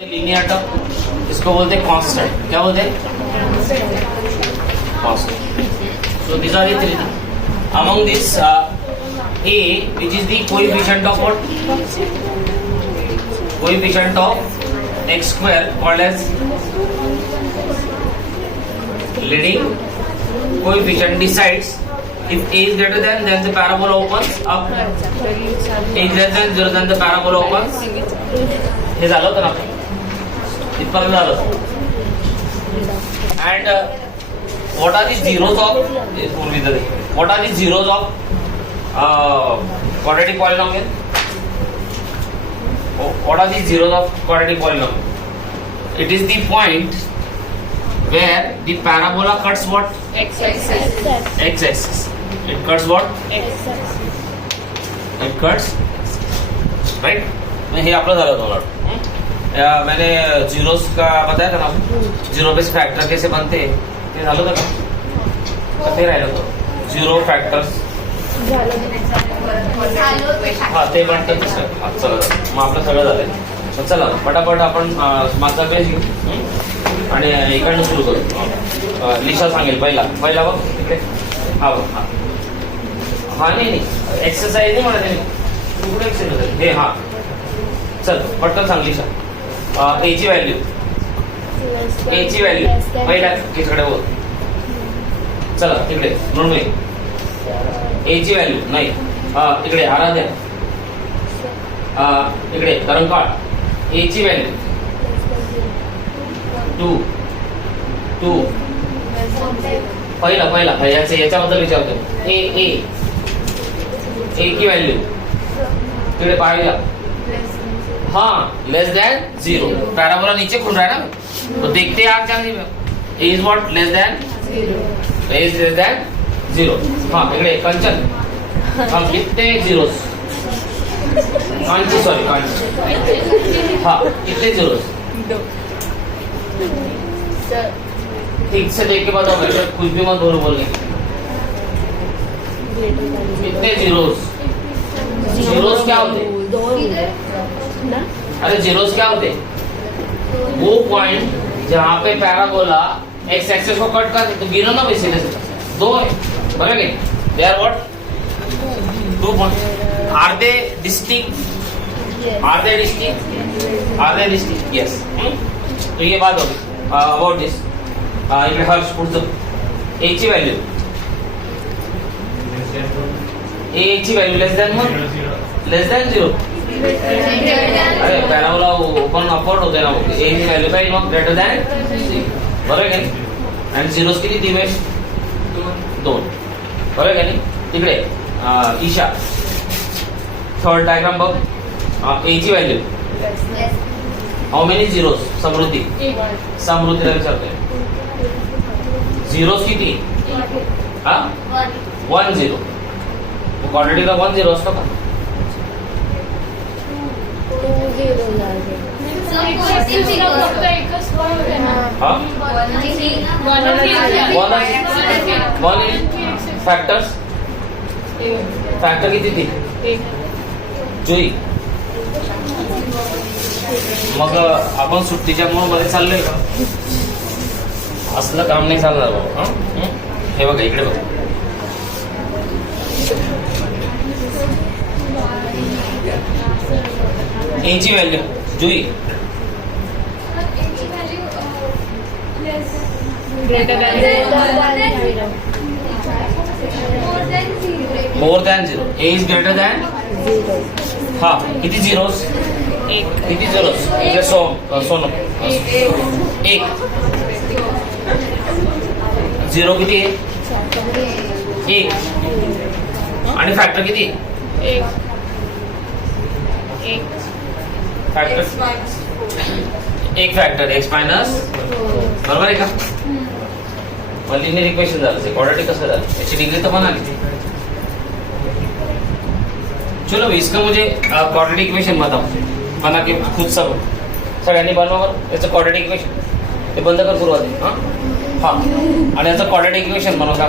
Linear term इसको बोलते हैं कांस्टेंट. क्या बोलते हैं? Constant. So these are the three. Among this, A, which is the coefficient of what? Coefficient of x square called as leading coefficient decides if A is greater than, then the parabola opens up. A is less than 0, then the parabola opens. हे झालं होतं ना इथपर्यंत झालं. And what are the zeros of what are the zeros of quadratic polynomial? What are the zeros of quadratic polynomial? It is the point where the parabola cuts what? X-axis. It cuts what? It cuts, right? हे आपलं झालं तुम्हाला. मैंने zeros का बताया था ना, Ziro base factor कैसे बनते हैं ते झालं होतं का? ते राहिलं होतं जीरो फॅक्टर्स. हा ते बनतात. चला मग आपलं सगळं झालंय. मग चला पटापट आपण मागचा पेज घेऊ आणि इकडनं सुरू करू. लिशा सांगेल पहिला बघ तिकडे. हा बघ. हा नाही एक्सरसाइज नाही म्हणत आहे. तू कुठे एक्सरसाइज हे. हा चल पटकन सांग लिशा. ए ची व्हॅल्यू पहिला इकडे बोल. चला तिकडे मृण्मयी. ए ची व्हॅल्यू नाही. इकडे आराध्या. इकडे तरंगकाळ. ए ची व्हॅल्यू 2 पहिला याच्याबद्दल विचारतो. ए की व्हॅल्यू तिकडे पाहिला. हाँ लेस देन 0. पैराबोला नीचे खुल रहा है ना, तो देखते हैं आप क्या ए इज व्हाट लेस देन 0. हाँ इकडे कंचन. हम कितने जीरोस? कांची सॉरी कांची. हाँ कितने जीरोस? ठीक से देख के बताओ मेरे कुछ भी मत बोलने. कितने जीरोस? जीरोस क्या होते? अरे जीरोस क्या होते? वो पॉइंट जहाँ पे पैराबोला एक्स एक्सिस को कट कर, तो गिनो ना वैसे दो है बराबर है. दे are what? 2 point. Are they distinct? Are they distinct? Yes. तो ये बात होगी अबाउट दिस. इकडे हर्ष पुढचं. ए ची व्हॅल्यू लेस दॅन 1 लेस दॅन 0. अरे पॅराबोला ओपन अपवर्ड होते ना. ए ची व्हॅल्यू पाहिजे मग ग्रेटर दॅन बरोबर आहे. आणि झिरोज किती दिवेश? 2 बरोबर आहे. तिकडे ईशा थर्ड डायग्राम बघ. ए ची व्हॅल्यू हाऊ मेनी झिरोज? समृद्धीला विचारतोय. झिरोज किती? 1 0. क्वांटिटीला 1 0 असतो का? फॅक्टर किती ती जुई? मग आपण सुट्टीच्या मूड मध्ये चाललोय का? असलं काम नाही चालणार बाबा. हे बघा इकडे बघा. ए ची व्हॅल्यू जुई more than 0. A is greater than. हा किती झिरोस? किती झिरोस? इकडे सोनम 1. 0 किती आहे? 1. आणि फॅक्टर किती? फॅक्टर एक फॅक्टर x मायनस बरोबर आहे का? मग लिनियर इक्वेशन झालं. ते क्वाड्रेटिक कसं झालं? याची डिग्री तर बना ली. चलो इसका मुझे क्वाड्रेटिक इक्वेशन बताओ. बना के खुद सब सगळ्यांनी बनवा. याचं क्वाड्रेटिक इक्वेशन ते बंद कर सुरुवात. हा आणि याचं क्वाड्रेटिक इक्वेशन बनव का?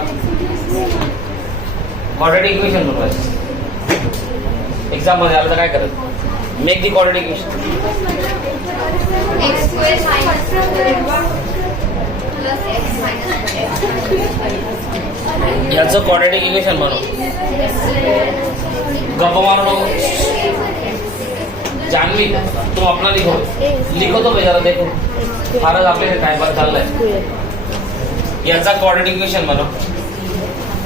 क्वाड्रेटिक इक्वेशन बनवायचं. एक्झाम मध्ये आलं तर काय करत? Make the quadratic equation. x square minus 4 plus x minus 1. याचं क्वाड्रेटिक इक्वेशन बनव. गप्पा मारो नको. जानवी तुम अपना लिखो. लिखो तो जरा देखो फारच आपले काय बात चाललंय. याचा क्वाड्रेटिक इक्वेशन बनव.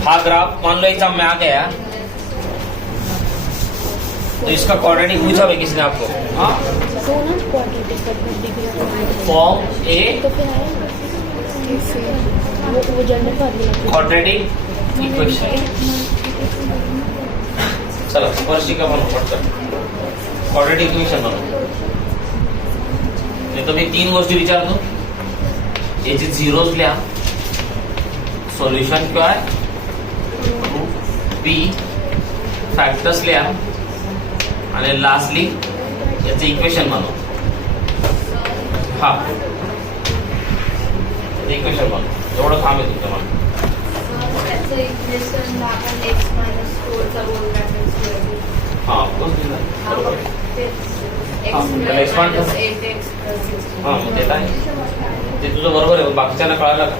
हा ग्राफ मान लो एग्जाम में आ गया तो इसका क्वाड्रेटिक पूछा है किसने आपको. हाँ फॉर्म ए क्वाड्रेटिक इक्वेशन. चला स्पर्शिका बनव पटकन. क्वाड्रेटिक इक्वेशन बनव. नाही तर मी 3 गोष्टी विचारतो. याचे झिरोज लिहा. सॉल्युशन काय बी फॅक्टर्स लिहा आणि लास्टली याचं इक्वेशन बनव. हा इक्वेशन बनव. एवढं काम आहे तुमच्या मला. त्याचं इक्वेशन आपण x minus 4 चा होल ब्रॅकेट स्क्वेअर रूट. हा बरोबर. x त्याला expand minus कर. 8x plus 16. हा मग देत आहे ते तुझं बरोबर आहे. बाकीच्यांना कळालं का.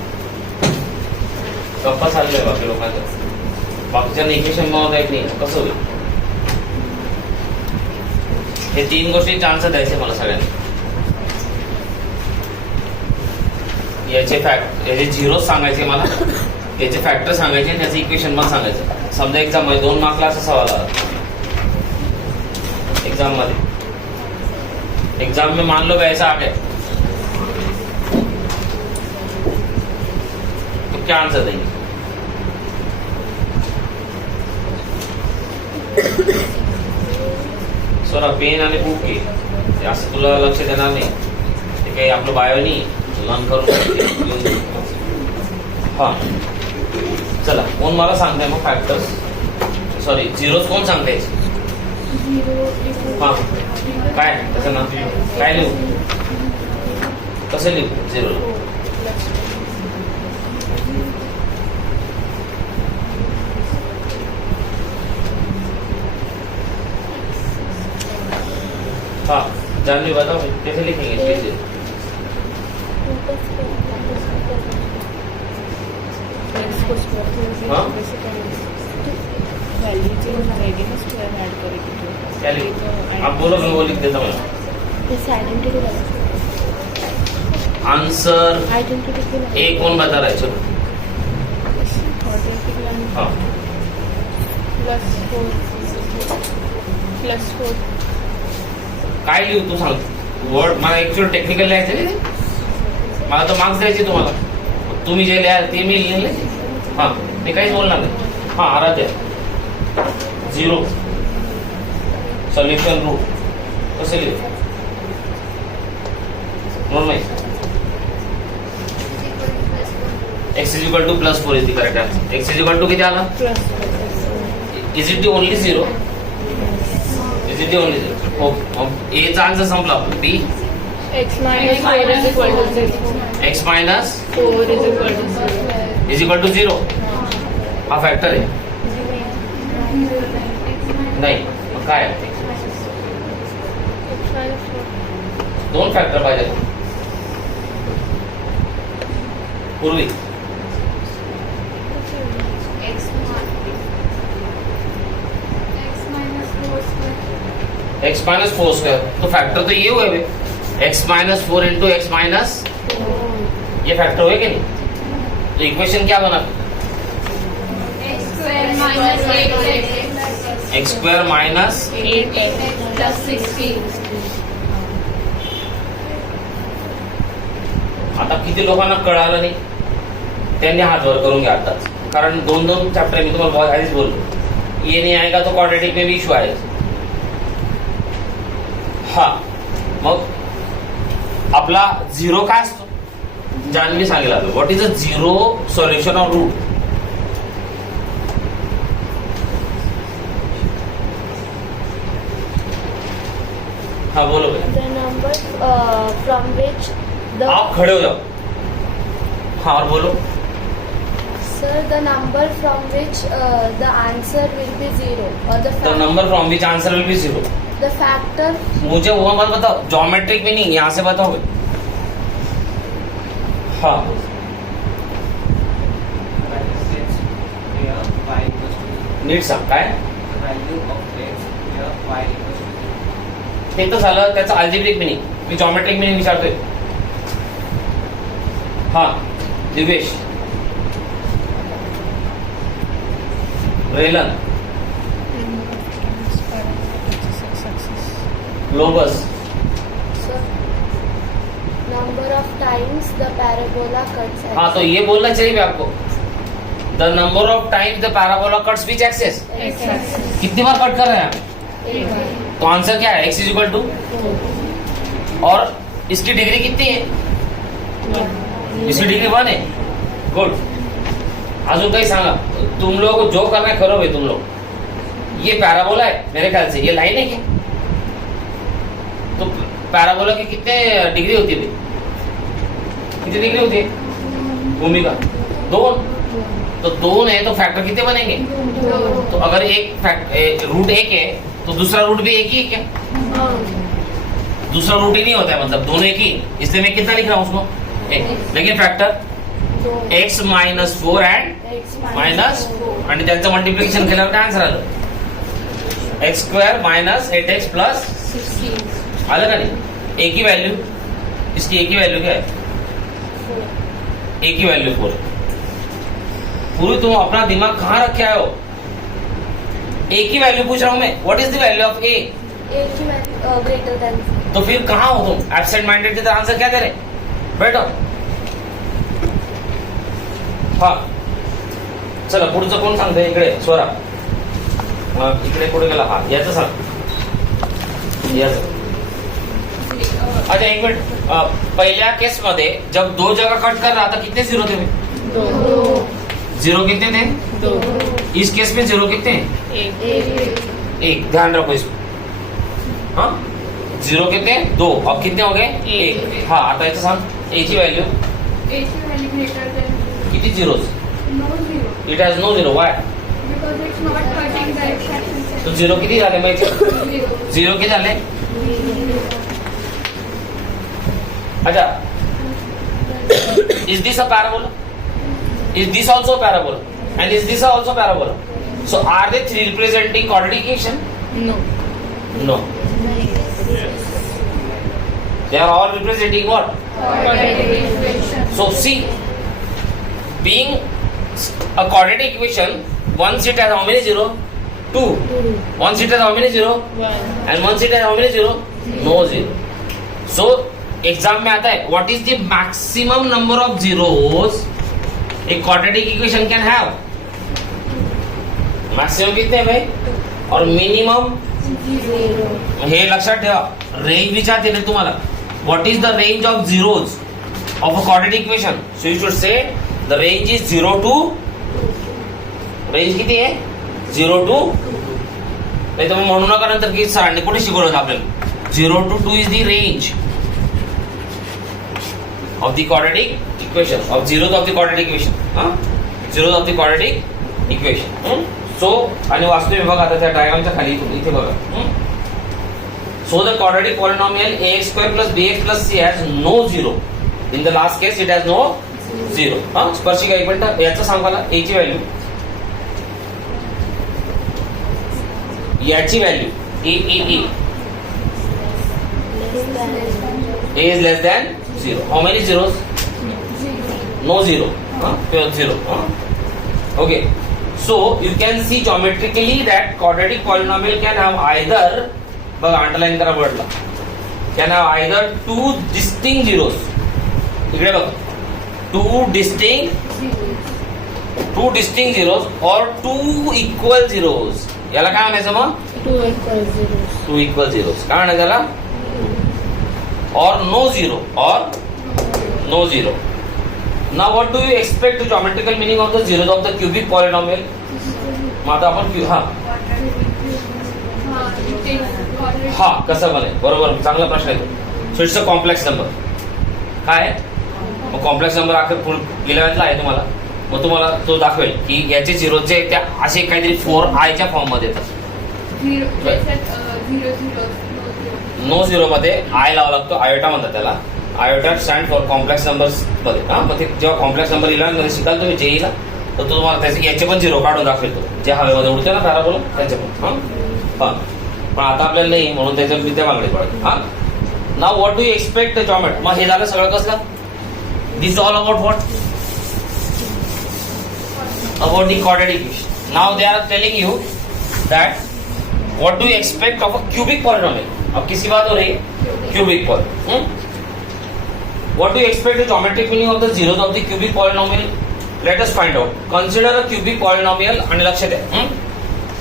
गप्पा चाललंय बाकी लोकांचं. बाकीच्यांना इक्वेशन बनवता येत नाही कसं होईल. हे 3 गोष्टींचे आन्सर द्यायचे मला सगळ्यांना. याचे झिरोज सांगायचे मला. याचे फॅक्टर सांगायचे आणि याचं इक्वेशन पण सांगायचं. समजा एक्झाम मध्ये 2 मार्कला असा सवाल आला. एग्जाम मध्ये एग्जाम में मान लो ऐसा आ गया तो क्या आंसर देंगे. सोना पेन आणि बुक घे. ते असं तुला लक्ष देणार नाही. ते काही आपलं बायो नाही लर्न करून. हा चला कोण मला सांगताय मग फॅक्टर्स सॉरी झिरोज कोण सांगताय. हा काय त्याचं नाव काय लिहू. कसं लिहू झिरो. हाँ जानवी बताओ कैसे लिखेंगे कैसे. हाँ क्या लिख आप बोलो मैं वो लिख देता हूँ. आंसर ए कौन बता रहा है. चलो हाँ +4 काय लिहू तू सांग. वर्ड मला ऍक्च्युअल टेक्निकल लिहायचं नाही. मला तर मार्क्स द्यायचे तुम्हाला. तुम्ही जे लिहा ते मी लिहिले. हा मी काहीच बोलणार नाही. हा आराध्य 0 सॉल्युशन रूट कसे लिहू म्हणून नाही. x is equal to +4 is the correct answer. x is equal to किती आला. is it the only 0. is it the only 0. हो a चा आन्सर संपला. b x minus 4 is equal to 0. x minus 4 is equal to 0. is equal to 0. हा factor आहे नाही. मग काय आहे. 2 फॅक्टर पाहिजे पूर्वी. x minus 4 स्क्वायर तो फैक्टर तो ये हुए भाई. x minus 4 into x minus ये फैक्टर हुए कि नहीं. तो इक्वेशन क्या बना. x square minus 8x plus 16. आता किती लोकांना कळालं नाही त्यांनी हात वर करून घ्या आताच. कारण 2 चॅप्टर मी तुम्हाला आधीच बोललो. ये नहीं आएगा तो क्वाड्रेटिक में भी इश्यू आएगा. हा मग आपला झिरो काय असतो जानवी सांगेल. What is a zero solution of root. हाँ बोलो भाई. The number from which the आप खड़े हो जाओ. हाँ और बोलो. sir the number from which the answer will be 0 or the The number from which answer will be 0. the factor मुझे वो मत बताओ, ज्योमेट्रिक मीनिंग यहाँ से बताओगे. हाँ नीट सांग काय ते तर झालं त्याचं अल्जेब्रिक मिनिंग. मी जॉमेट्रिक मिनिंग विचारतोय. हा Divesh, Rylan, globus. sir, number of times the parabola cuts हाँ तो ये बोलना चाहिए भी आपको. The number of times the parabola cuts which axis. कितनी बार कट कर रहे हैं आप? तो आंसर क्या है? x is equal to. और इसकी डिग्री कितनी है? इसकी डिग्री 1 है. गुड. अजून काही सांगा. तुम लोग जो करना है करो भाई तुम लोग. ये पैराबोला है मेरे ख्याल से. ये लाइन है क्या? तो पैराबोला की कितने डिग्री होती है? कितनी डिग्री होती है भूमि का? 2. तो 2 है तो फैक्टर कितने बनेंगे? तो अगर एक रूट 1 है तो दूसरा रूट भी 1 ही है क्या? दूसरा रूट ही नहीं होता है, मतलब दोनों एक ही. इसलिए मैं कितना लिख रहा हूँ उसको? 1. लेकिन factor x minus 4 and minus आणि त्यांचं मल्टिप्लिकेशन केल्यावर काय आन्सर आलं? x² मायनस 8x प्लस आलं का नाही? एक ही वैल्यू. इसकी एक ही वैल्यू क्या है? एक ही वैल्यू 4. पूरी तुम अपना दिमाग कहाँ रखे आए हो? एक ही वैल्यू पूछ रहा हूं मैं. What is the value of a? greater than तो फिर कहाँ हो तुम? एब्सेंट माइंडेड के आंसर क्या दे रहे? बैठो. हा चला पुढचं कोण सांगतंय? इकडे स्वरा. इकडे कुठे गेला? हा याचं सांग. याचं. अच्छा एक मिनट. पहिल्या केस मध्ये जब 2 जगह कट कर रहा था कितने जीरो थे? 0 कितने थे? 2. इस केस में 0 कितने हैं? 1. ध्यान रखो इसमें. हाँ 0 कितने? 2. अब कितने हो गए? 1. हाँ आता याचं सांग. a ची व्हॅल्यू किती zeros? It has no zero. Why? तो 0 किती झाले माहिती? 0 किती झाले? अच्छा. Is this a parabola? Is this also a parabola? And is this also a parabola? So are they three representing quadratic equation? No. No. They are all representing what? So see, being a quadratic equation, one seat has how many zero? 2. One seat has how many zero? 1. And one seat has how many zero? No zero. So exam में आता है what is the maximum number of zeros a quadratic equation can have. Maximum कितने है भाई? और minimum 0. हे लक्षात ठेवा. रेंज विचारते ना तुम्हाला. What is the range of zeros of a quadratic equation? So you should say the range is 0 to. Range किती आहे? 0 to. नाही तर म्हणू नका नंतर की सरांनी कुठे शिकवलं होतं आपल्याला. 0 to 2 is the range of the quadratic equation, of zeros of the quadratic equation. Zeros of the quadratic equation. So आणि वास्तविक विभाग आता त्या डायग्रामच्या खाली इथे बघा. So the quadratic polynomial ax² plus bx plus c has no zero. In the last case it has no zero. स्पर्शिका एक मिनिट याचं सांग मला. a ची व्हॅल्यू, याची value a is less than 0. How many zeros? No zero. Pure 0. Okay. So you can see geometrically that quadratic polynomial can have either, बघा underline करा वर्डला, can have either 2 distinct zeros. इकडे बघा 2 distinct zeros or 2 equal zeros. याला काय म्हणायचं मग? 2 equal zeros. 2 equal zeros. काय म्हणायचं याला? Or no zero, or no zero. Now what do you expect the geometrical meaning of the zeros of the cubic polynomial? मग आता आपण हा कसं बनेल? बरोबर, चांगला प्रश्न आहे तो. So it's a complex number. काय मग कॉम्प्लेक्स नंबर अखेर गेल्याला आहे तुम्हाला. मग तुम्हाला तो दाखवेल की याचे झिरोचे त्या असे काहीतरी 4i च्या फॉर्म मध्ये येतात. नो झिरो मध्ये आय लावा लागतो, आयोटा म्हणतात त्याला. Iota stand for complex numbers मध्ये. मग ते जेव्हा कॉम्प्लेक्स नंबर 11 मध्ये शिकाल तुम्ही जेईला, तर तुम्हाला त्याचे याचे पण झिरो काढून दाखवेल तो, जे हवेमध्ये उडते ना पॅराबोला त्याचे पण. पण आता आपल्याला नाही म्हणून त्याच्या विद्या मागणी पडत. नाव what do you expect geometry. मग हे झालं सगळं कसलं. This all about what, about the quadratic equation. Now they are telling you that what do you expect of a cubic polynomial. अब किसी बात हो रही है cubic polynomial. What do you expect the geometric meaning of the zeros of the cubic polynomial. Let us find out. Consider a cubic polynomial. आणि लक्ष द्या,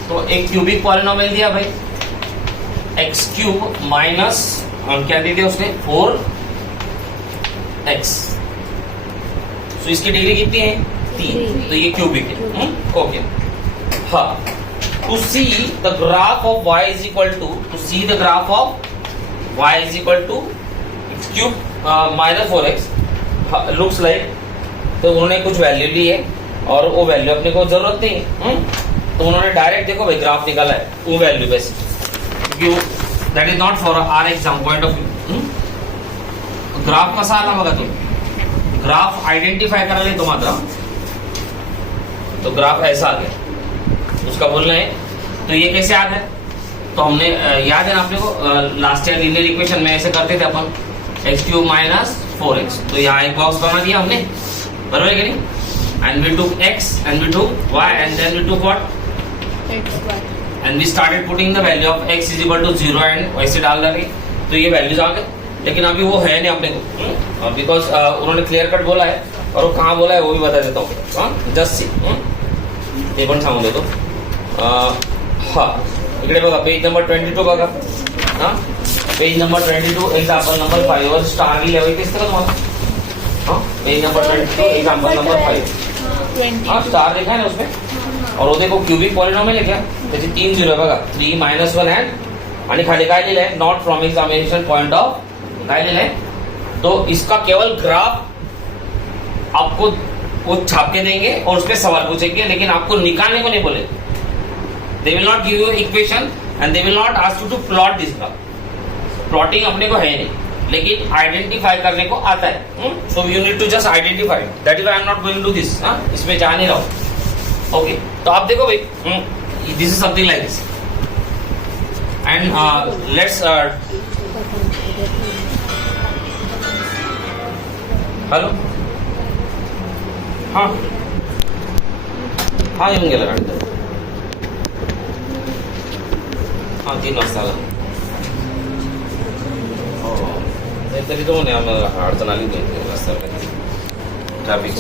तो एक क्यूबिक पॉलिनोमियल दिया भाई, एक्स क्यूब माइनस क्या दे दिया उसने 4x. तो इसकी डिग्री कितनी है 3, तो ये क्यूबिक है. ओके. हाँ, to see the graph of y is equal to see the graph of y is equal to x cube minus 4x looks like. तो उन्होंने कुछ वैल्यू ली है और वो वैल्यू अपने को जरूरत नहीं है. तो उन्होंने डायरेक्ट देखो भाई ग्राफ निकाला है वो वैल्यू बेस, क्योंकि that is not for our exam point of view. Graph कसा आला बघा तुम्ही, ग्राफ आइडेंटिफाई करायला तो मात्र. तो ग्राफ ऐसा आ गया, उसका बोलना है. तो ये कैसे आ गया, तो हमने याद है ना अपने को लास्ट ईयर लीनियर इक्वेशन में ऐसे करते थे अपन, एक्स क्यूब माइनस 4x. तो यहाँ एक बॉक्स बना दिया हमने, बराबर है कि नहीं. And we took x and we took y and then we took what? XY. And we started putting the value of x is equal to 0 and वैसे डाल रहे. तो ये वैल्यूज आ गए, लेकिन अभी वो है नहीं अपने को, बिकॉज उन्होंने क्लियर कट बोला है और वो कहाँ बोला है वो भी बता देता हूँ. जस्ट सी ते पण सांगून देतो. हा इकडे बघा पेज नंबर 22 बघा. हा पेज नंबर 22 एक्झाम्पल नंबर 5 वर स्टार लिहिलं तेच तर तुम्हाला. Page number 22 example number 5. हाँ स्टार लिखा है ना उसमें. और वो देखो क्यूबिक पॉलिनोमियल है क्या, त्याचे 3 झिरो बघा, 3 - 1 है. आणि खाली काय लिहिलंय, not from examination point of काय लिहिलंय. तो इसका केवल ग्राफ आपको वो छाप के देंगे और उस पर सवाल पूछेंगे, लेकिन आपको निकालने को नहीं बोले. They will not give you equation and they will not ask you to plot this graph. Plotting अपने को है नहीं, लेकिन आइडेंटिफाई करने को आता है. So you need to just identify. That is I am not going to this. इसमें जा नहीं रहा हूं. ओके, तो आप देखो भाई, this is something like this. And let's hello. हाँ हाँ येऊन गेला गाडी. हाँ 3 वाजता आला. तरी तो म्हणे आम्हाला अडचण आली नाही रस्त्यावर ट्रॅफिक.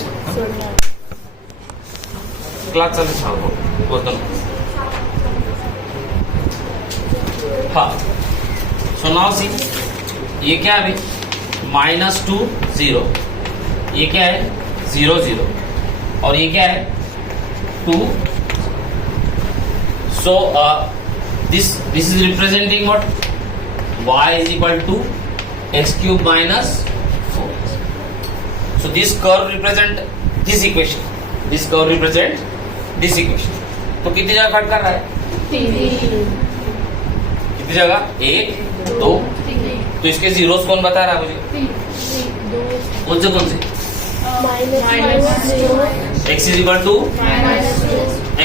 क्लास चालू सांगतो बोलतो. हाँ सो नाउ सी, ये क्या है भाई, -2 0. ये क्या है 0 0 और ये क्या है 2. So this is representing what, y is equal टू x cube minus 4. So this curve represent this equation. This curve represent this equation. तो कितनी जगह कट कर रहा है, 3. कितनी जगह 1 2. तो इसके जीरोस कौन बता रहा है मुझे, कौन से x is equal to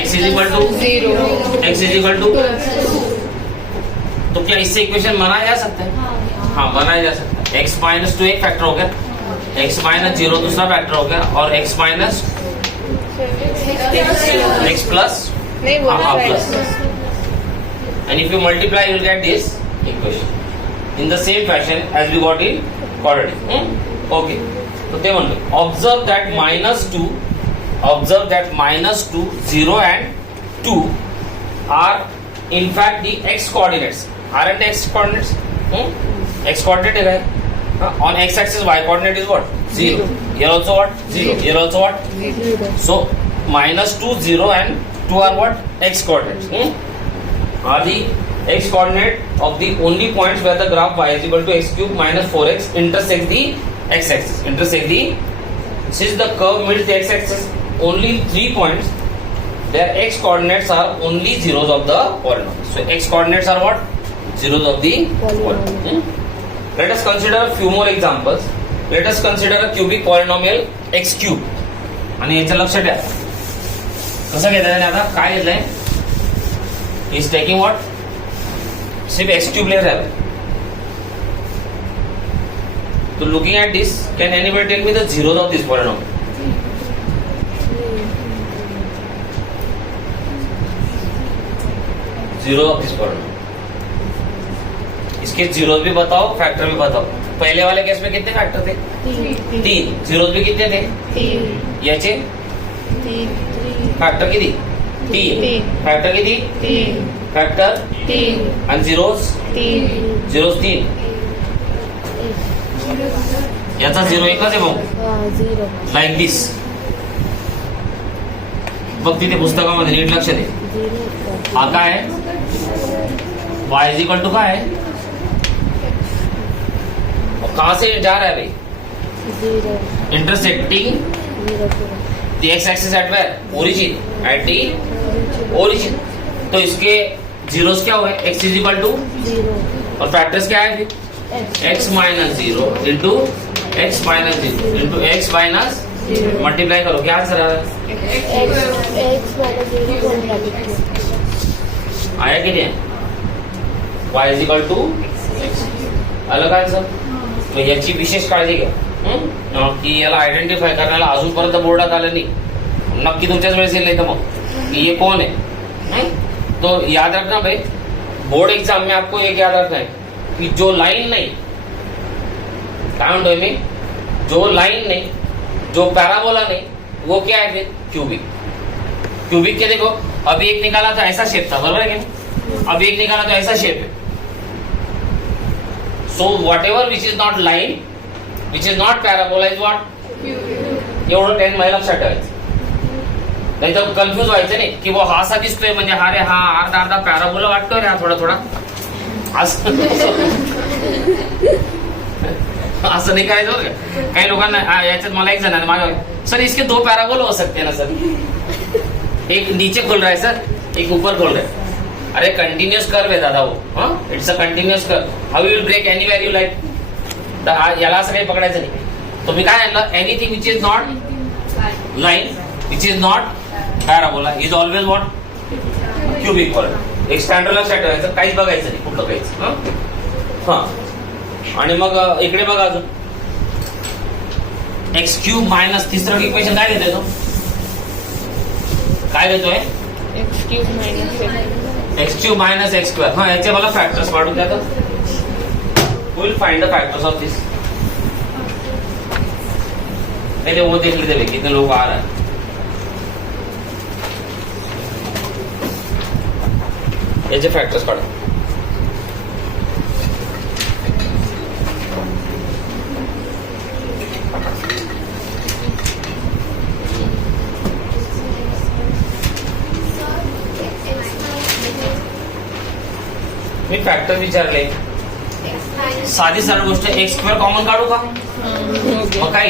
x is equal to 0. x is equal to. तो क्या इससे इक्वेशन बनाया जा सकता है. हाँ बनाया जा सकता है. x - 2 एक फैक्टर हो गया, x - 0 दूसरा फैक्टर हो गया, और x माइनस x प्लस नहीं बोला plus. And if you multiply you will get this equation in the same fashion as we got in quadratic. Okay, तो ते म्हणतो observe that -2 0 and 2 are in fact the x coordinates. Aren't they x coordinates? X coordinate है. On x axis y coordinate is what? 0. Here also what? 0. Here also what? 0. So -2 0 and 2 are what? X coordinates. Are the x coordinate of the only points where the graph y is equal to x cube minus 4x intersects the x axis. Since the curve meets the x axis only 3 points, their x coordinates are only zeros of the polynomial. So x coordinates are what? zeros of the polynomial. Let us consider a few more examples. Let us consider a cubic polynomial x cube. आणि याच्या लक्षात द्या कसं घेतलंय आता काय घेतलंय is taking what सिर्फ x cube ले रहा है. So looking at this, can anybody tell me the zeros of this polynomial? Zero of this polynomial. इसके जीरोस भी बताओ, फैक्टर भी बताओ. पहले वाले केस में कितने फैक्टर थे? 3. जीरोस भी कितने थे? 3. याचे फैक्टर किती? 3. फैक्टर किती? 3. फॅक्टर 3. आणि झिरोज 3. 3. याचा 0 एकच आहे भाऊ. झिरो लाईक दिस. बघ तिथे पुस्तकामध्ये नीट लक्ष दे. हा काय आहे? y इज इक्वल टू काय आहे? कहां से जा रहा है भाई? Zero intersecting zero the x axis at where? Origin. At the origin. तो इसके जीरोस क्या हुए? x is equal to zero और फैक्टर्स क्या है फिर? x minus 0 into x minus 0 into x minus multiply करो. क्या आंसर आ रहा है? एक्स मायनस झिरो आया कि नहीं? y इज इक्वल टू अलग आन्सर. तो याची विशेष काळजी घ्या की याला आयडेंटिफाय करण्याला अजूनपर्यंत बोर्डात आलं नाही. नक्की तुमच्याच वेळेस येईल नाही तर मग कि ये कौन है. तो याद रखना भाई, बोर्ड एग्जाम में आपको एक याद रखना है कि जो लाइन नहीं, क्या म्हणतोय मी, जो लाइन नहीं, जो पैराबोला नहीं, वो क्या है फिर? क्यूबिक. क्यूबिक के देखो अभी एक निकाला तो ऐसा शेप था, बरोबर है क्या? अभी एक निकाला तो ऐसा शेप है. So what ever which is not line, which is not parabola is what? एवढं 10 महिला लक्षात ठेवायचं. नाही तर कन्फ्युज व्हायचं नाही की हा असा दिसतोय म्हणजे हा रे हा अर्धा अर्धा पॅराबोला वाटतोय रे हा थोडा थोडा असं नाही करायचं बरं का. काही लोकांना याच्यात मला एक जणांना मागे सर इसके 2 पैराबोला हो सकते हैं ना सर? एक नीचे खोल रहा है सर, एक ऊपर खोल रहा है. अरे कंटिन्यूअस कर्व आहे दादा वो. It's a continuous curve. How you will break anywhere you like. याला असं काही पकडायचं नाही. तुम्ही काय आणलं? Anything which is not line, which is not parabola is always what? Cubic polynomial. एक स्टँडर्ड लक्षात ठेवायचं, काहीच बघायचं नाही कुठलं काहीच. हा आणि मग इकडे बघा अजून एक्स क्यूब मायनस तिसरं इक्वेशन काय घेतोय तो? काय घेतोय? X cube minus x cube minus x square. हा याचे मला फॅक्टर्स काढून द्या तर. Will find the factors of this. पहले वो देख लेते हैं कितने लोग आ रहा है. याचे फॅक्टर्स काढा. मी फॅक्टर विचारले. साधी सरळ गोष्ट एक्स स्क्वेअर कॉमन काढू का? मग काय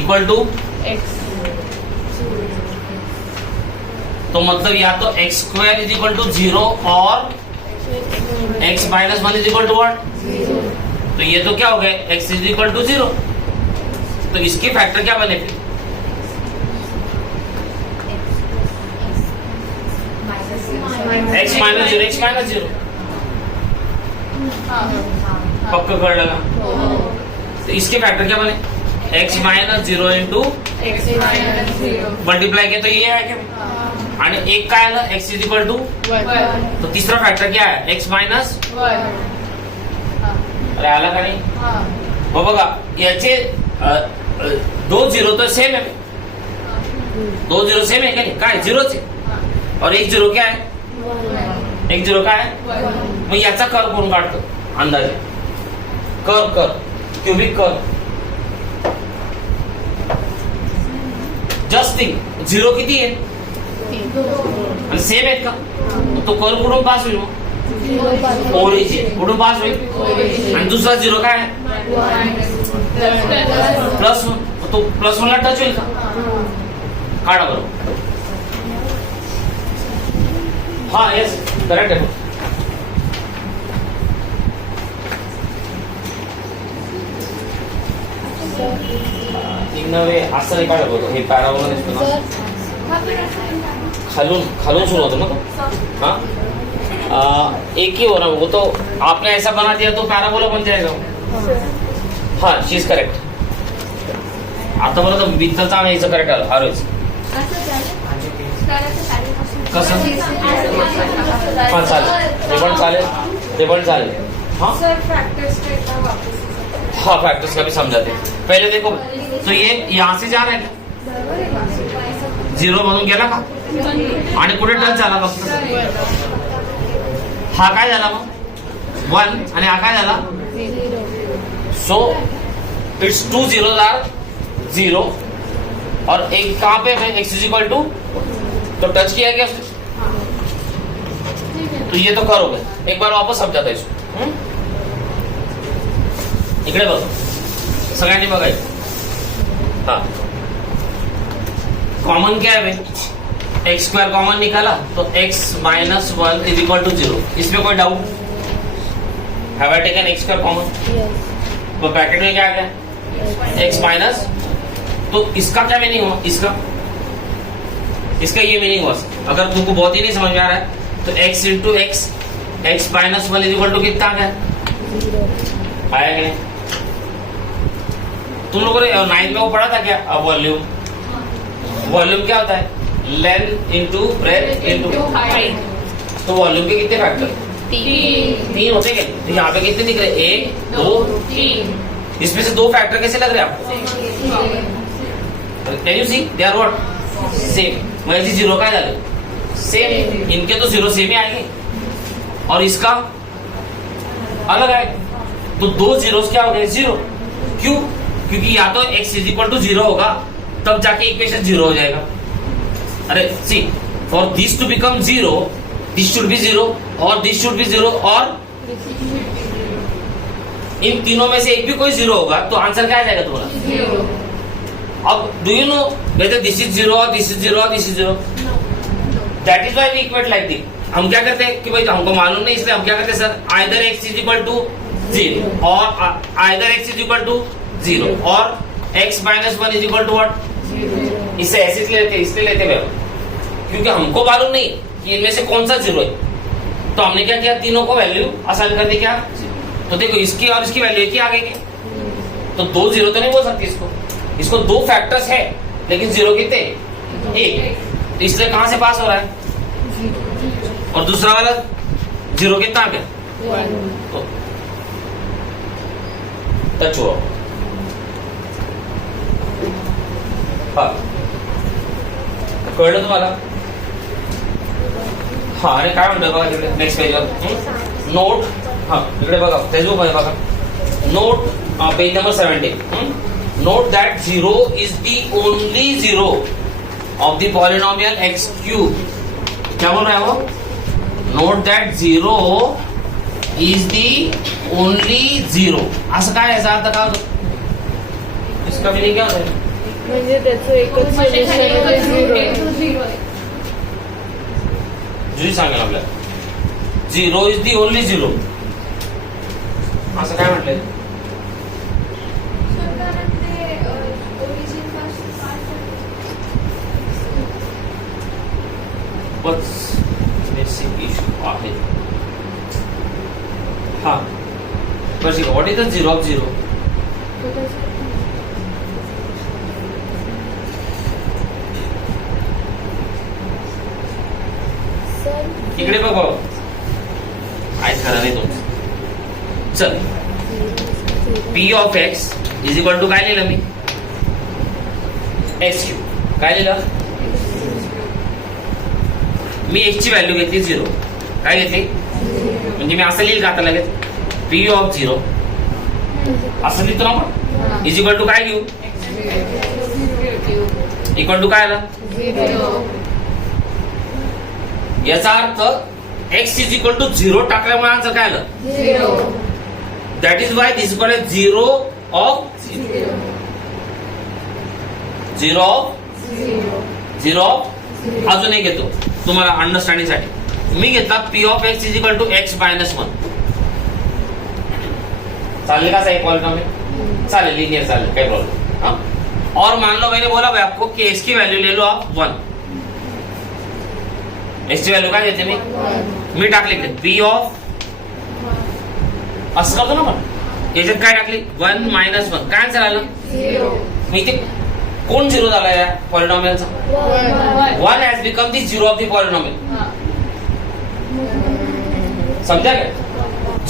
इक्वल टू एक्स. तो मतलब या तो x square is equal to 0 और x minus 1 is equal to what? तो ये तो क्या हो गया? X is equal to 0. तो इसके फैक्टर क्या बने फिर? X minus 0, x minus 0. पक्का कळलं का? तो इसके फैक्टर क्या बने? X minus 0 into x minus 0. Multiply किया तो ये है क्या? आणि एक काय आलं? X is equal to 1. तो तीसरा फॅक्टर क्या है? X minus. 1. अरे आला का नाही? मग बघा याचे 2 0 तो सेम है. 2 0 सेम है का नाही? काय 0च आहे. और 1 0 क्या है? 1 0 काय आहे? मग याचा कर्व कोण काढतो अंदाजे? Curve cubic curve. Just think 0 किती आहे? आणि सेम आहेत का? तो कर्व कुठून पास होईल? ओरिजिन. कुठून पास होईल? आणि दुसरा 0 काय आहे? प्लस 1. तो प्लस 1 ला टच होईल का? काढा बरोबर. हाँ यस करेक्ट है. 3 असं नाही काढत होतो हे पॅराबोला दिसतो ना खालून खालून शुरू होतो ना तो. हाँ एक ही हो रहा वो तो आपने ऐसा बना दिया तो पैराबोला बन जाएगा. हाँ शी इज करेक्ट. आता मला तर बित्तलचा आणि याचं करेक्ट आलं हरवेच. कसं हाँ चालेल ते पण चालेल. हाँ सर फैक्टर्स डेटा वापस हाँ फैक्टर्स का भी समझाते. पहले देखो तो ये यहाँ से जा रहा है झिरो म्हणून गेला का आणि कुठे टच झाला फक्त. हा काय झाला मग 1 आणि हा काय झाला. सो इट्स 2 zeros आर 0 और एक कहाँ पे है x इज इक्वल टू तो टच किया गया उसने. तो ये तो करोगे एक बार वापस समझाता है इसको. इकडे बघ सगळ्यांनी बघायचं. हाँ कॉमन क्या है भाई एक्स स्क्वायर कॉमन निकाला तो x minus 1 is equal to 0. इसमें कोई doubt. Have I taken x square common तो ब्रैकेट में क्या आ गया x माइनस. तो इसका क्या मीनिंग हुआ इसका ये मीनिंग हुआ. अगर तुमको बहुत ही नहीं समझ में आ रहा है तो x into x x minus 1 is equal to कितना आ गया आया क्या. तुम लोगों ने 9 में वो पढ़ा था क्या वॉल्यूम. वॉल्यूम क्या होता है length into breadth into height. तो वॉल्यूम के कितने फैक्टर 3 होते क्या. तो यहाँ पे कितने दिख रहे 1 2 3. इसमें से 2 फैक्टर कैसे लग रहे हैं आपको. Can you see they are what same. वैसे 0 का है सेम. इनके तो 0 सेम ही आएंगे और इसका अलग आएगा. तो 2 zeros क्या हो गए 0. क्यों क्योंकि या तो x इज इक्वल टू 0 होगा तब जाके इक्वेशन 0 हो जाएगा. अरे see for this to become 0 this should be 0 और दिस शुड बी 0 और इन तीनों में से एक भी कोई 0 होगा तो आंसर क्या आ जाएगा तुम्हारा 0. अब do you know whether this is 0 और दिस इज 0 और दिस इज 0. दैट इज व्हाई वी इक्वेट लाइक दिस. हम क्या करते हैं कि भाई हमको मालूम नहीं इसलिए हम क्या करते हैं sir either x is equal to 0 और either x is equal to 0 और x minus 1 is equal to what. इसे ऐसे लेते इसलिए लेते हुए क्योंकि हमको मालूम नहीं कि इनमें से कौन सा 0 है. तो हमने क्या किया तीनों को वैल्यू आसान कर दी. क्या तो देखो इसकी और इसकी वैल्यू एक ही आ गई. तो 2 0 तो नहीं बोल सकती इसको 2 फैक्टर्स है लेकिन 0 कितने 1. तो इसलिए कहां से पास हो रहा है और दूसरा वाला 0 कितना आ गया तो टच हुआ. हाँ कळलं तुम्हाला. हाँ आणि काय म्हणतोय बघा तिकडे नेक्स्ट पेजवर नोट. हाँ इकडे बघा फेसबुक मध्ये बघा note page number 17. Note that 0 is the only 0 of the polynomial x cube. क्या बोल रहा है वो note that 0 is the only 0. असं काय याचा अर्थ काय होतो. इसका मीनिंग क्या होता है म्हणजे त्याचं एकच सोल्युशन आहे 0. जुई सांगेल आपल्याला 0 इज दी ओनली 0 असं काय म्हटलंय. इश्यू आहे. हा बस व्हॉट इज द 0 ऑफ 0. इकडे बघा आहेत खरं नाही तुमचं. चल p of x is equal to काय लिहिलं मी x क्यूब. काय लिहिलं मी x ची व्हॅल्यू घेतली 0. काय घेतली म्हणजे मी असं लिहिलं का आता लगेच p ऑफ 0 असं लिहितो ना आपण इज इक्वल टू काय घेऊ इक्वल टू काय आला 0. याचा अर्थ x इज इक्वल टू 0 टाकल्यामुळे आन्सर काय आलं 0. That is why this equal 0 of 0 of 0 of. अजून एक घेतो तुम्हाला अंडरस्टँडिंग साठी मी घेतला P of x is equal to x minus 1. चालेल का सही पॉलिनॉमियल? चालेल, लीनियर चालेल, काही प्रॉब्लम. हाँ, और मान लो मैंने बोला भाई आपको कि एक्स की वैल्यू ले लो आप 1. एक्स ची व्हॅल्यू काय देते मी टाकले पी ऑफ, असं करतो ना पण याच्यात काय टाकली 1 मायनस 1. काय आन्सर आलं? 0. मी ते कोण झिरो झाला या पॉलिनॉमियलचा? 1 has become the Ziro of the polynomial. समझा क्या?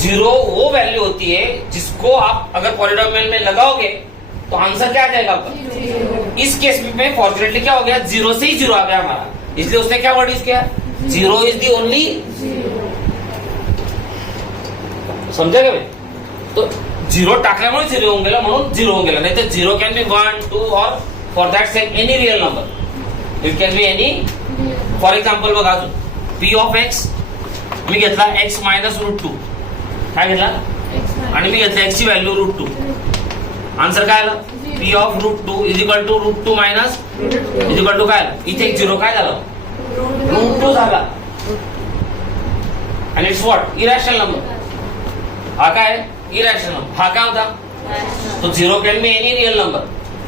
जीरो वो वैल्यू होती है जिसको आप अगर पॉलिनॉमियल में लगाओगे तो आंसर क्या आ जाएगा आपका? इस केस में फॉर्चुनेटली क्या हो गया, जीरो से ही जीरो आ गया हमारा, इसलिए उसने क्या वर्ड यूज किया, जीरो इज दी ओनली. समझा क्या भाई? तो जीरो टाकल्यामुळे झिरो होऊन गेला, म्हणून झिरो होऊन गेला. नाही तर झिरो कॅन बी 1 2 और for that sake any real number. It can be any. For example बघा अजून पी ऑफ एक्स मी घेतला एक्स मायनस रूट 2. काय घेतला? आणि मी घेतला एक्स ची व्हॅल्यू रूट 2. आन्सर काय आला? P of root 2 is equal to root 2 minus is equal to काय आलं? इथे एक झिरो काय झालं? रूट 2 झाला. आणि इट्स व्हॉट? Irrational number. हा काय? Irrational number. हा काय होता? तो zero can be any real number.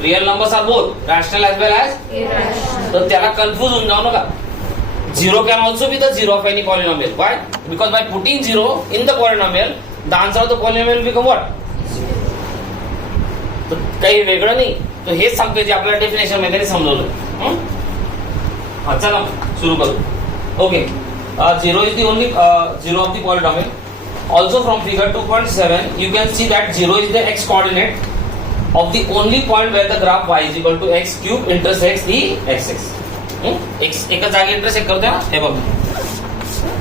Real numbers are both rational as well as. तर त्याला कन्फ्यूज होऊन जाऊ नका. Zero can also be the zero of any polynomial. Why? Because by putting zero in the polynomial, the answer of the polynomial will become what? तो काही वेगळं नाही. तो हेच सांगतोय जे आपल्याला डेफिनेशन मध्ये समजवलं. हा, चला सुरू करू. Okay, zero is the only zero of the polynomial. Also from figure 2.7 you can see that zero is the x coordinate of the only point where the graph y is equal to x cube intersects the x-axis. X एका जागी intersect करतोय ना, हे बघ.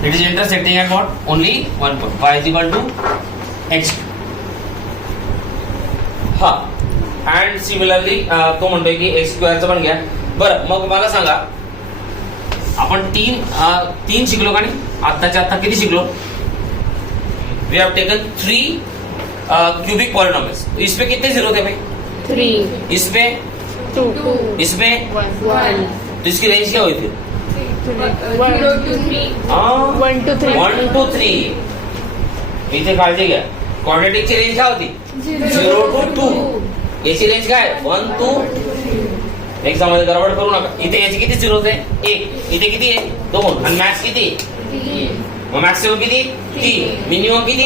It is intersecting at what? Only one point. y is equal to x. हा, and similarly तो म्हणतोय की एक्स स्क्वेअरचं पण घ्या. बरं, मग मला सांगा आपण तीन शिकलो का नाही? आत्ताच्या आत्ता किती शिकलो? We have taken 3 cubic polynomials. इसमें कितने जीरो थे भाई? 3. इसमें 2. इसमें 1. तो इसकी रेंज क्या हुई थी? 0 to 3. 1 to 3. 1 to 3. इथे काळजी घ्या. क्वाड्रेटिकची रेंज काय होती? 0 to 2. याची रेंज काय? 1 to. एक्झाम मध्ये गडबड करू नका. इथे याची किती झिरो होते? 1. इथे किती आहे? 2. आणि मॅक्स किती? 3. मग मॅक्सिमम किती? 3. मिनिमम किती?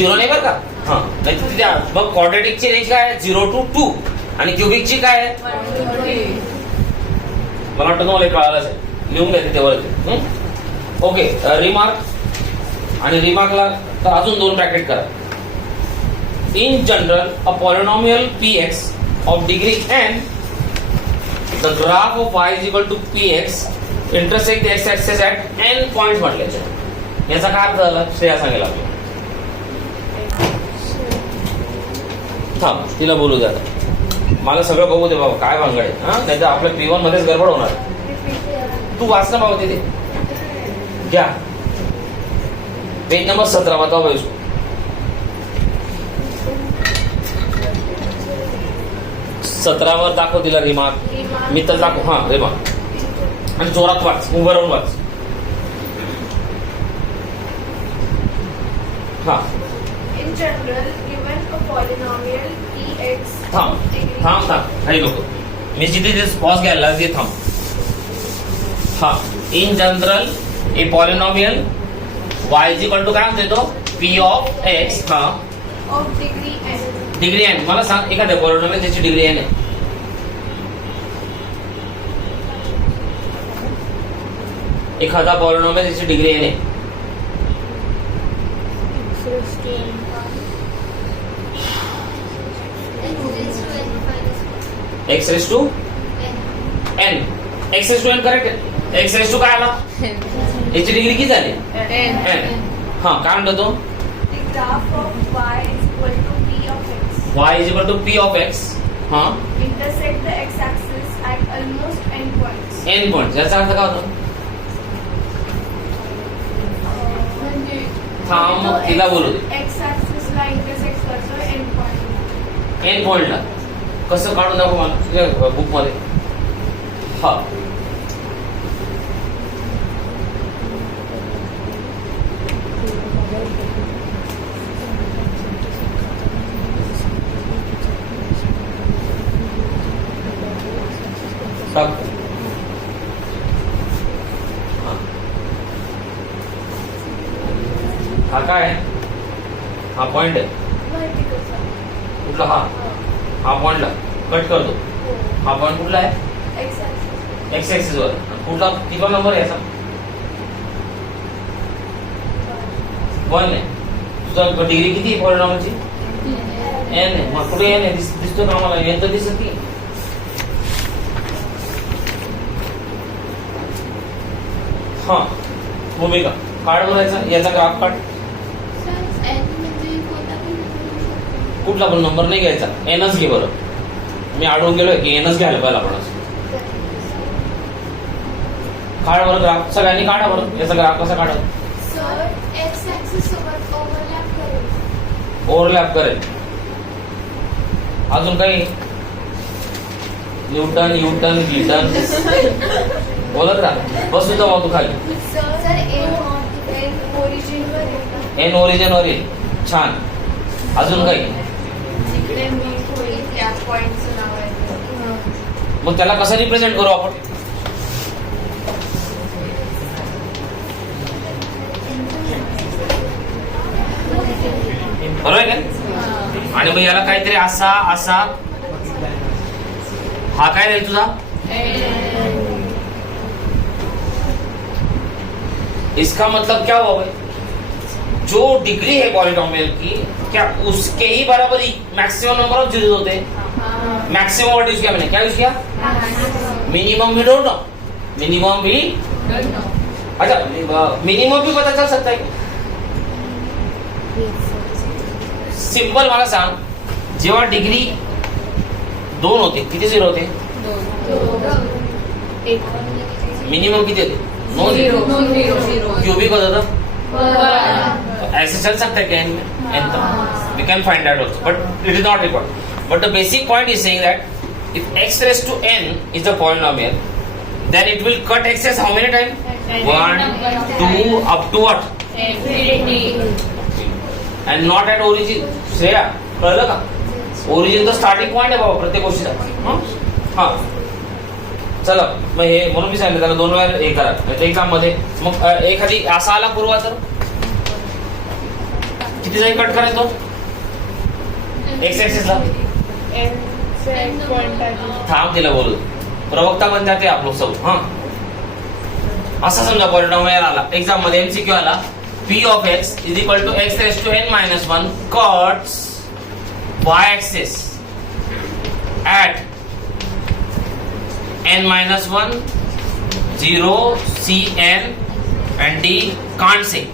0 नाही बरं का? हा, नाही तर तिथे मग क्वाड्रेटिकची रेंज काय आहे? 0 to 2. आणि क्युबिकची काय आहे? 1 to 3. मला वाटतं तुम्हाला कळालंच आहे. लिहून घ्या तिथे वरती. Okay, remark. आणि रिमार्कला तर अजून 2 ब्रॅकेट करा. In general a polynomial px of degree n, the graph of y is equal to px intersect x axis at n points म्हटल्याचे. याचा काय अर्थ झाला? श्रेया सांगेल आपल्याला. थांब, तिला बोलू द्या. मला सगळं बघू दे बाबा, काय भानगड आहे. हा, नाहीतर आपल्या P1 मध्येच गडबड होणार. तू वाच ना बाबा तिथे. घ्या पेज नंबर 17. बताओ भाई उसको. 17 वर दाखव तिला रिमार्क. मी तर दाखव. हा, रिमार्क. आणि जोरात वाच, उभं राहून वाच. हा, In general, given a polynomial px थांब of degree थांब थांब. काही नको, मी जिथे पॉज घ्यायला ते थांब. हा, in general a polynomial y is equal to काय म्हणते तो? p of x. हा, of degree n. Degree n. मला सांग एखाद्या पॉलिनॉमियल त्याची डिग्री n आहे. एखादा पॉलिनॉमियल त्याची डिग्री n आहे. x raise to n. x raise to n correct आहे. x रेस टू काय आला? याची डिग्री किती झाली? n. हा, काय म्हणतो तो? The graph of y is equal to p of x. y is equal to p of x. हा, Intersect the x-axis at almost n points. n point. याचा अर्थ काय होतो? म्हणजे थांब, तिला बोलू दे. x-axis ला intersect करतो n point. n पॉइंटला कसं काढून दाखव मला बुक मध्ये. हा, हा पॉइंट आहे कुठला, हा पॉइंटला कट करतो. हा पॉइंट कुठला आहे, एक्स ऍक्सिस वर. कुठला किती नंबर आहे याचा, 1 आहे. तुझा डिग्री किती आहे पॉलिनॉमियलची, n आहे. मग कुठे n आहे, दिसतो का आम्हाला, n तर दिसत नाही. हा भूमिका काढ बोलायचा, याचा ग्राफ काढ. कुठला पण नंबर नाही घ्यायचा, एनच घे. बरं मी आढळून गेलोय की एनच घ्यायला पाहिजे आपण. काढ बरं ग्राफ, सगळ्यांनी काढा बरं. याचा ग्राफ कसा काढा, ओव्हरलॅप करेल. अजून काही, न्यूटन युटन ग्लिटन बोलत राहा. बस सुद्धा मग तू खाली. एन ओरिजिन वर येईल. छान. अजून काही, मग त्याला कसं रिप्रेझेंट करू आपण, बरोबर आहे का. आणि मग याला काहीतरी असा असा, हा काय राहील तुझा, इसका मतलब क्या हुआ भाई, जो डिग्री है पॉलिनोमियल की, क्या उसके ही बराबर मैक्सिमम नंबर ऑफ जीरोस होते हैं. मैक्सिमम वर्ड यूज किया मैंने, क्या यूज किया, मिनिमम भी डोंट नो, मिनिमम भी, अच्छा मिनिमम भी पता चल सकता है. सिंपल मला सांग, जेव्हा डिग्री 2 होते किती झिरो होते, मिनिमम किती होते, 9 0. क्यूबिक होता था, ऐसे चल सकता है क्या इनमें, एन तक we can find that also, but it is not required. But the basic point is saying that if x raised to n is a polynomial, then it will cut x as how many times, 1 2 up to what, and not at origin. Shreya कळलं का, origin तर starting point आहे बाबा प्रत्येक गोष्टीचा. हा चला, मग हे म्हणून मी सांगितलं त्याला 2 वेळा हे करा एक्झाम मध्ये. मग एखादी असा आला पूर्वा तर किती जागी कट करायचो, एक्स ऍक्सिसला. थांब तिला बोलू, प्रवक्ता बन जाते आप लोग सब. हा असं समजा पॉलिनॉमियल आला एक्झाम मध्ये, एमसीक्यू आला, p of x is equal to x raised to n minus 1 cuts y axis at n minus 1 0 c n and d can't say.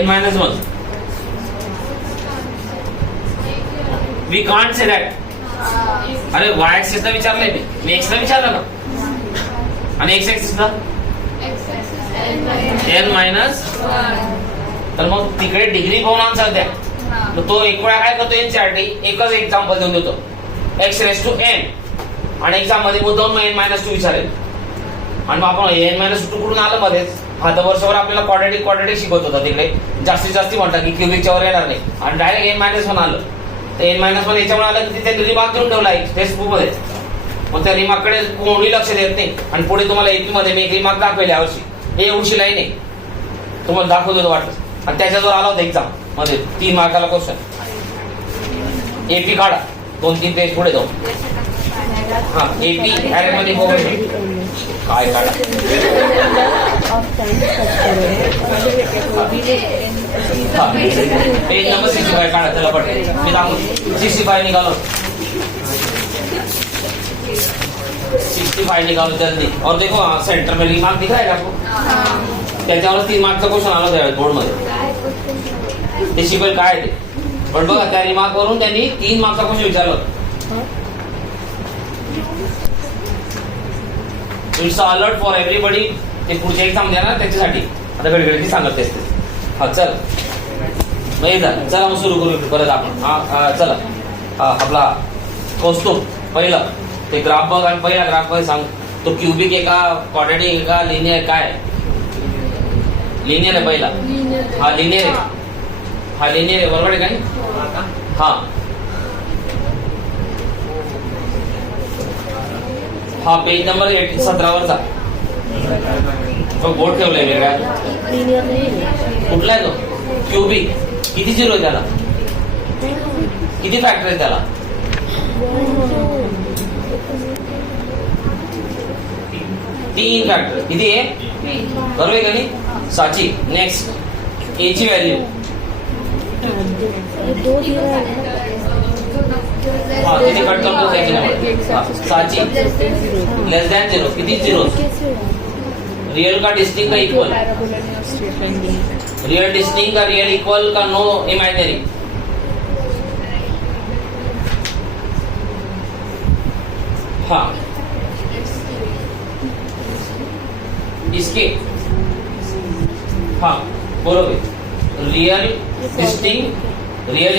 n minus 1 we can't say that. अरे y axis ला विचारलंय मी x ला विचारलं ना, आणि x axis ला n minus. तर मग तिकडे डिग्री पाहून आन्सर द्या. मग तो एक वेळा काय करतो, एनसीईआरटी एकच एक्झाम्पल देऊन देतो, x raised to n, आणि एक्झाम मध्ये मुद्दाम n-2 विचारेल. आणि मग आपण n-2 कुठून आलं मध्येच, हा तर वर्षभर आपल्याला क्वाड्रेटिक शिकवत होता तिकडे, जास्तीत जास्त म्हटलं की क्यूबिकच्या वर येणार नाही, आणि डायरेक्ट n-1 आलं. n-1 याच्यामुळे आलं की तिथे रिमार्क देऊन ठेवला टेक्स्ट बुक मध्ये. मग त्या रिमार्क कडे कोणी लक्ष देत नाही. आणि पुढे तुम्हाला एपी मध्ये मी एक रिमार्क दाखवले यावर्षी, हे एवढी लाईन आहे तुम्हाला दाखवतो वाटत, आणि त्याच्यावर आला होता एक्झाम मध्ये 3 मार्काला क्वेश्चन. एपी काढा 2-3 पेज पुढे जाऊ. हा एपी अरे मध्ये काय काढा, पेज नंबर 65 काढा. चला पट मी दाखवतो. 65 निकालो, 65 निकालो जल्दी. और देखो सेंटर में रिमार्क दिख रहा है आपको, त्याच्यावर 3 मार्कचा क्वेश्चन आला त्यावेळेस बोर्ड मध्ये. ते शिकवेल काय ते, पण बघा त्या रिमार्क वरून त्यांनी 3 मार्कचा क्वेश्चन विचारला. It's alert for everybody. ते पुढचे एक्झाम द्या ना त्याच्यासाठी आता घडी सांगत असते. हा चल चला मग सुरू करू परत आपण. हा चला आपला कौस्तुभ पहिलं ते ग्राफ बघ, आणि पहिला ग्राफ मध्ये सांग तो क्यूबिक आहे का, क्वाड्रेटिक आहे का, लिनियर काय. लिनियर आहे पहिला. हा लिनियर आहे, हा लिनियर आहे बरोबर आहे काय. हा हा पेज नंबर 17 वर जा. बोर्ड ठेवलाय वेगळा. कुठला आहे तो? क्यूबिक. किती झिरो आहे त्याला? किती फॅक्टर आहे त्याला? 3 फॅक्टर. किती आहे? बरोबर आहे का नाही? साची. नेक्स्ट ए ची व्हॅल्यू. हा किती कट करतो त्याची नंबर. साची लेस दॅन 0. किती झिरो? रियल का डिस्टिंग का इक्वल? रियल डिस्टिंग का रियल इक्वल का नो इमेजिनरी? हाँ इसके हाँ बोलोगे. रियल डिस्टिंग रियल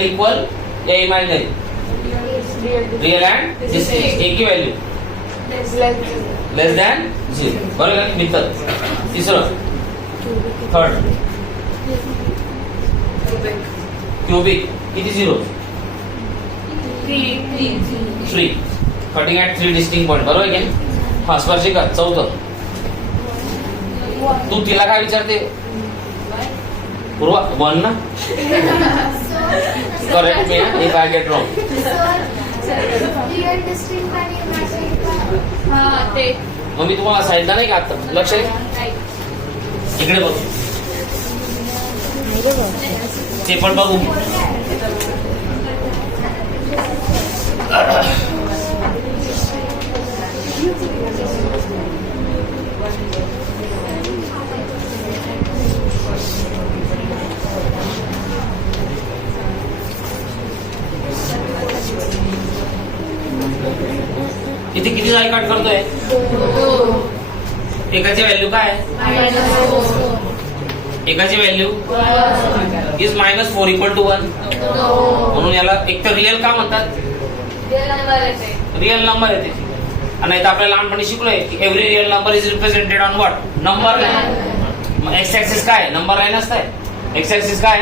इक्वल या इमेजिनरी? Real and distinct. एक ही वैल्यू लेस दॅन 0. बरोबर का मित्र? तिसरं थर्ड क्यूबिक. किती zero? 3. Cutting at 3 distinct point. बरोबर आहे की? हा स्पर्शिका. चौथं तू तिला काय विचारते पूर्वा? 1 ना? Correct me. If I get wrong. मग मी तुम्हाला सांगितलं नाही का आता? लक्ष आहे इकडे बघ. ते पण बघू. इथे किती जाळी काट करतोय? एकाची व्हॅल्यू काय? एकाची व्हॅल्यू इज -4 इक्वल टू 1. म्हणून याला एक तर रिअल का म्हणतात? रिअल नंबर येते. आणि इथं आपल्याला लहानपणी शिकलोय की every real number is represented on what? Number line. मग एक्स ऍक्सिस काय? नंबर लाईन असताय. एक्स ऍक्सिस काय?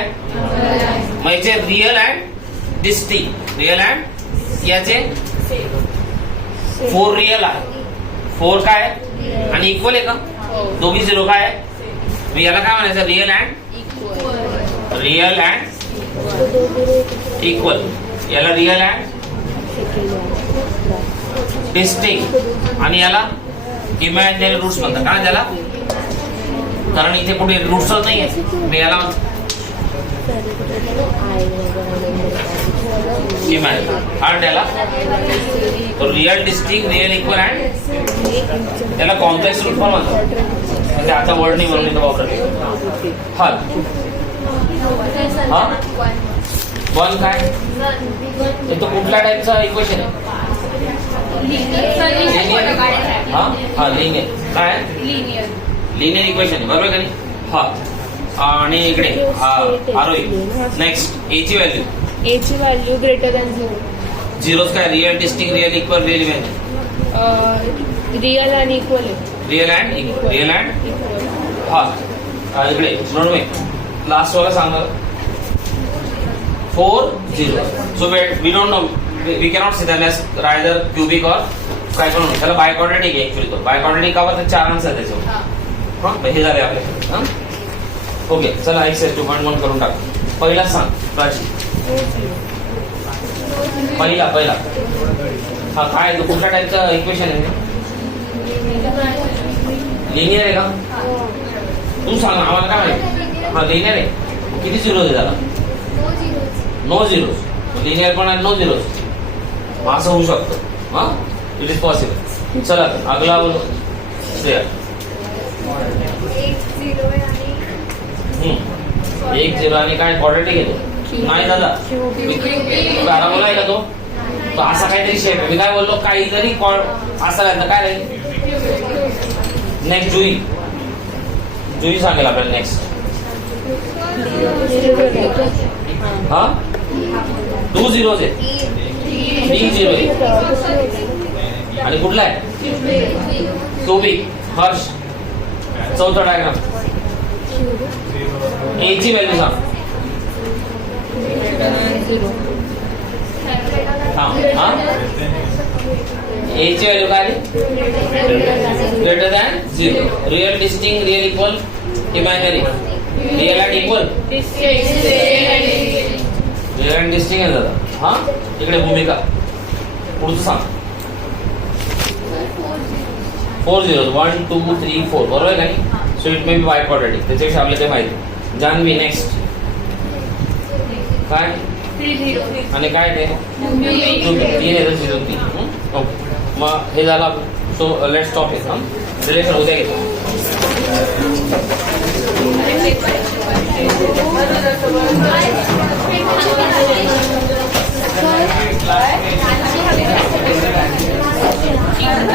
मग याचे real and distinct. Real and याचे 4 रिअल आहे. 4 काय आणि इक्वल आहे का? दोघी 0 काय आहे? मग याला काय म्हणायचं? Real and equal. याला रिअल अँड डिस्टिंग. आणि याला इमॅजिनरी रूट्स म्हणतात. का त्याला? कारण इथे कुठे रूट्स नाही आहे. मग याला इमॅजिन त्याला real distinct real equal and त्याला कॉम्प्लेक्स रूट पण म्हणतात. ते आता वर्ड नाही म्हणून इथं वापरले. हा हा 1 काय? तो कुठल्या टाईपचा इक्वेशन आहे? हा हा लिनियर. काय? Linear equation. बरोबर का नाही? हा आणि इकडे हा आरोही. नेक्स्ट ए ची व्हॅल्यू. ए ची व्हॅल्यू ग्रेटर दॅन 0. झिरोज काय? Real distinct real equal real imaginary? Real आणि इक्वल आहे. Real and equal. हा इकडे म्हणून मी लास्ट वाला सांगणार 4 0. So we don't know. We cannot see that as rather cubic और काय पण. त्याला बाय क्वाड्रेटिक आहे ऍक्च्युअली. तो बाय क्वाड्रेटिक का? तर 4 आन्सर त्याच्यावर. हा हे झाले आपले. ओके चला एक्सरसाइज 2.1 करून टाक. पहिला सांग प्राची. पहिला हा काय? तो कुठल्या टाईपचा इक्वेशन आहे? लिनियर आहे का? तू सांग आम्हाला काय माहिती. हा लिनियर आहे. किती झिरो आहे त्याला? No zeros. लिनियर पण आहे नो झिरोज. असं होऊ शकतं. हा इट इज पॉसिबल. चला अगला बोलो. 1 0 आणि काय क्वाड्रेटिक येतो? नाही दादा. पॅराबोला आहे का तो? तो असा काहीतरी शेप आहे. मी काय बोललो? काहीतरी असं राहतं. काय राहील? नेक्स्ट जुई सांगेल आपल्याला. नेक्स्ट हा 2 झिरोज आहे. 3 0 आहे. आणि कुठला आहे? क्यूबिक. हर्ष चौथा डायग्राम. ए ची व्हॅल्यू सांग. हा ए ची व्हॅल्यू काय आली greater than 0. Real distinct real equal imaginary real and equal real and distinct आहे दादा. हा इकडे भूमिका पुढचं सांग. 4 zeros 1 2 3 4 बरोबर आहे का नाही. So it may be by quadratic. त्याच्यापेक्षा आपल्याला ते माहिती. जान्हवी नेक्स्ट काय 3 0 आणि काय ते 3 आहे तर 0 3. ओके मग हे झालं आपलं. So let stop it. Relation उद्या घेतो.